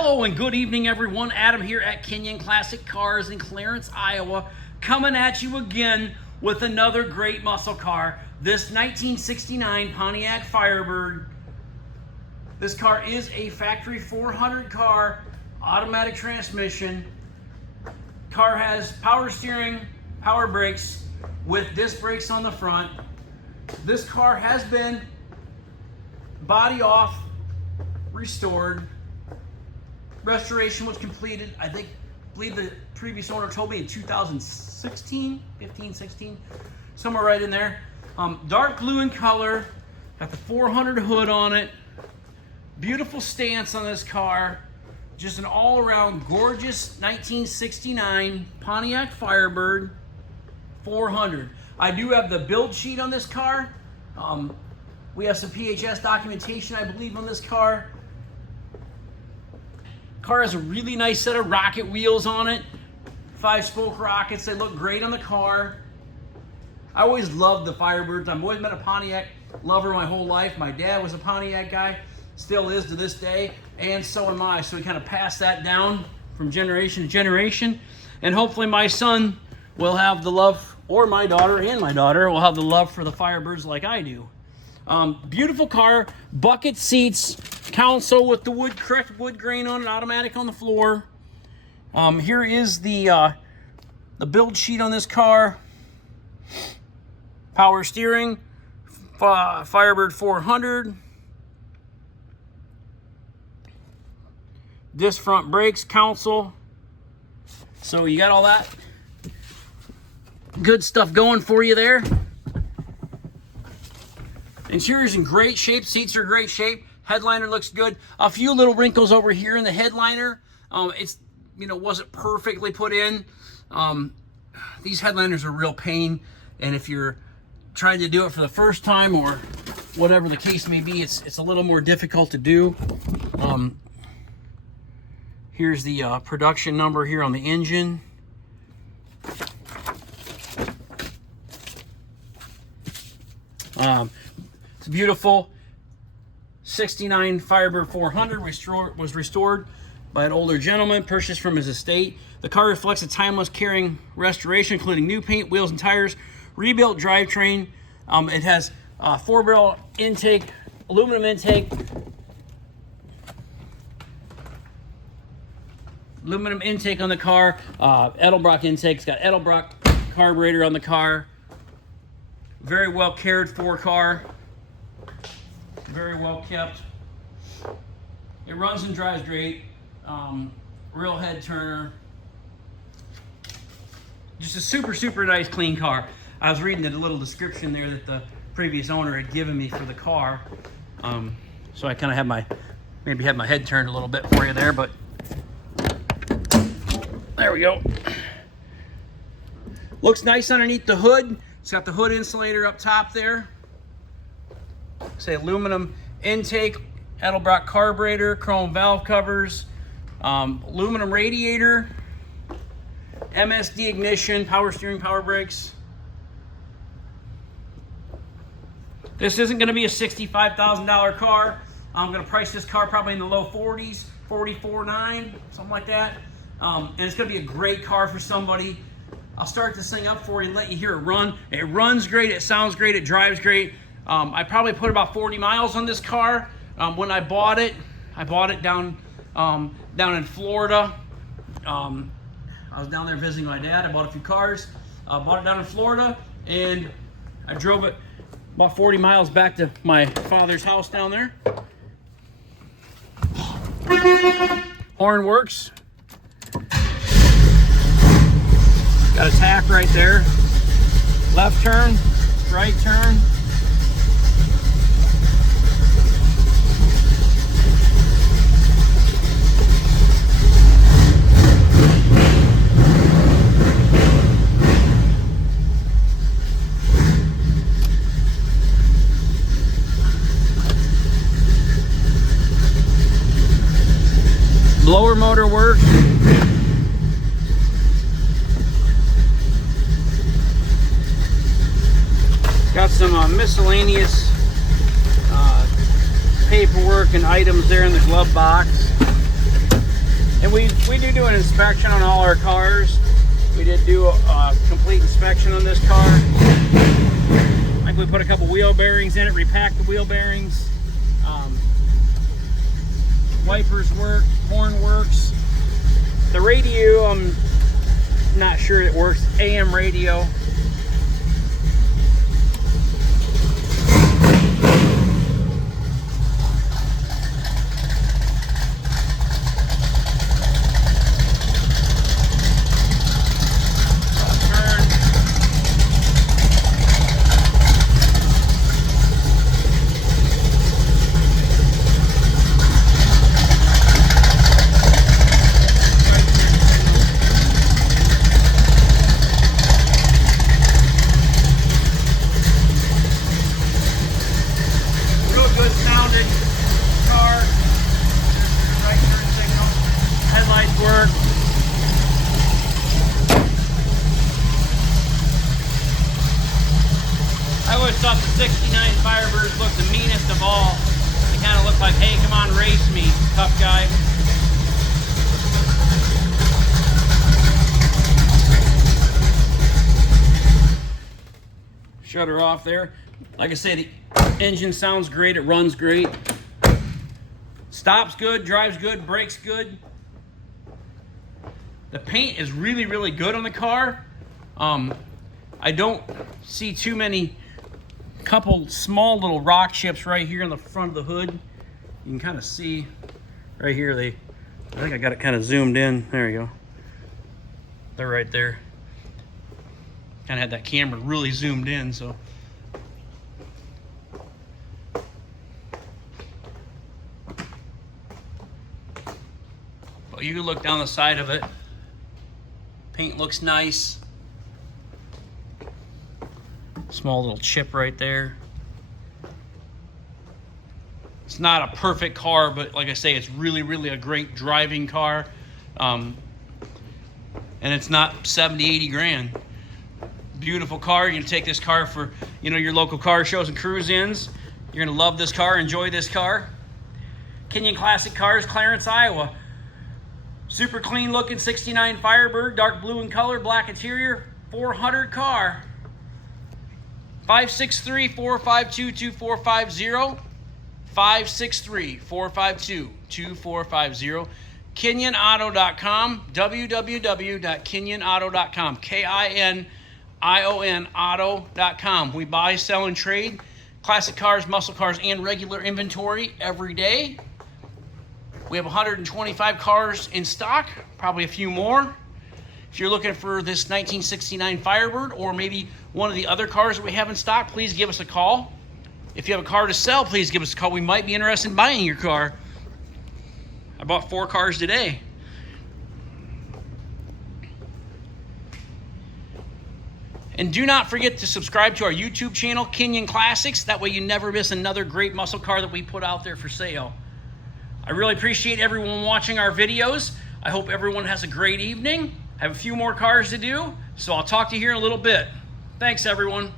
Hello and good evening, everyone. Adam here at Kenyon Classic Cars in Clarence, Iowa, coming at you again with another great muscle car. This 1969 Pontiac Firebird. This car is a factory 400 car, automatic transmission. Car has power steering, power brakes with disc brakes on the front. This car has been body off, restored. Restoration was completed, I believe the previous owner told me in 2016, 15, 16, somewhere right in there. Dark blue in color, got the 400 hood on it. Beautiful stance on this car. Just an all-around gorgeous 1969 Pontiac Firebird 400. I do have the build sheet on this car. We have some PHS documentation, I believe, on this car. Car has a really nice set of rocket wheels on it. 5-spoke rockets, they look great on the car. I always loved the Firebirds. I've always been a Pontiac lover my whole life. My dad was a Pontiac guy, still is to this day, and so am I. So we kind of pass that down from generation to generation. And hopefully my son will have the love, or my daughter and my daughter will have the love for the Firebirds like I do. Beautiful car, bucket seats, console with the correct wood grain on it, automatic on the floor. Here is the build sheet on this car. Power steering, Firebird 400. Disc front brakes, console. So you got all that good stuff going for you there. Interior's in great shape, seats are in great shape, headliner looks good. A few little wrinkles over here in the headliner. It's, wasn't perfectly put in. These headliners are a real pain, and if you're trying to do it for the first time or whatever the case may be, it's a little more difficult to do. Here's the production number here on the engine. It's a beautiful 69 Firebird 400 was restored by an older gentleman, purchased from his estate. The car reflects a timeless carrying restoration, including new paint, wheels and tires, rebuilt drivetrain. It has 4-barrel intake, aluminum intake, on the car, Edelbrock intake. It's got Edelbrock carburetor on the car. Very well cared for car. Very well kept. It runs and drives great. Real head turner. Just a super nice clean car. I was reading the little description there that the previous owner had given me for the car. So I kind of maybe had my head turned a little bit for you there, but there we go. Looks nice underneath the hood. It's got the hood insulator up top there. Say aluminum intake, Edelbrock carburetor, chrome valve covers, aluminum radiator, MSD ignition, power steering, power brakes. This isn't going to be a $65,000 car. I'm going to price this car probably in the low 40s, 44.9, something like that. And it's going to be a great car for somebody. I'll start this thing up for you and let you hear it run. It runs great, it sounds great, it drives great. I probably put about 40 miles on this car. When I bought it down in Florida. I was down there visiting my dad. I bought a few cars. Bought it down in Florida, and I drove it about 40 miles back to my father's house down there. Horn works. Got a tach right there. Left turn, right turn. Blower motor works. Got some miscellaneous paperwork and items there in the glove box. And we do an inspection on all our cars. We did do a complete inspection on this car. Like we put a couple wheel bearings in it, repacked the wheel bearings. Wipers work, horn works. The radio, I'm not sure it works. AM radio. Work. I always thought the 69 Firebirds looked the meanest of all. They kind of look like, hey, come on, race me, tough guy. Shut her off there. Like I said, the engine sounds great, it runs great. Stops good, drives good, brakes good. The paint is really, really good on the car. I don't see too many, couple small little rock chips right here in the front of the hood. You can kind of see right here, I think I got it kind of zoomed in. There you go. They're right there. Kind of had that camera really zoomed in, so. But you can look down the side of it. Paint looks nice. Small little chip right there. It's not a perfect car, but like I say, it's really, really a great driving car. And it's not 70, 80 grand. Beautiful car. You're gonna take this car for, your local car shows and cruise-ins. You're gonna love this car, enjoy this car. Kenyon Classic Cars, Clarence, Iowa. Super clean looking 69 Firebird, dark blue in color, black interior, 400 car. 563-452-2450. 563-452-2450. KenyonAuto.com, www.kenyonauto.com, KINION auto.com. We buy, sell, and trade classic cars, muscle cars, and regular inventory every day. We have 125 cars in stock, probably a few more. If you're looking for this 1969 Firebird or maybe one of the other cars that we have in stock, please give us a call. If you have a car to sell, please give us a call. We might be interested in buying your car. I bought 4 cars today. And do not forget to subscribe to our YouTube channel, Kenyon Classics. That way you never miss another great muscle car that we put out there for sale. I really appreciate everyone watching our videos. I hope everyone has a great evening. I have a few more cars to do, so I'll talk to you here in a little bit. Thanks, everyone.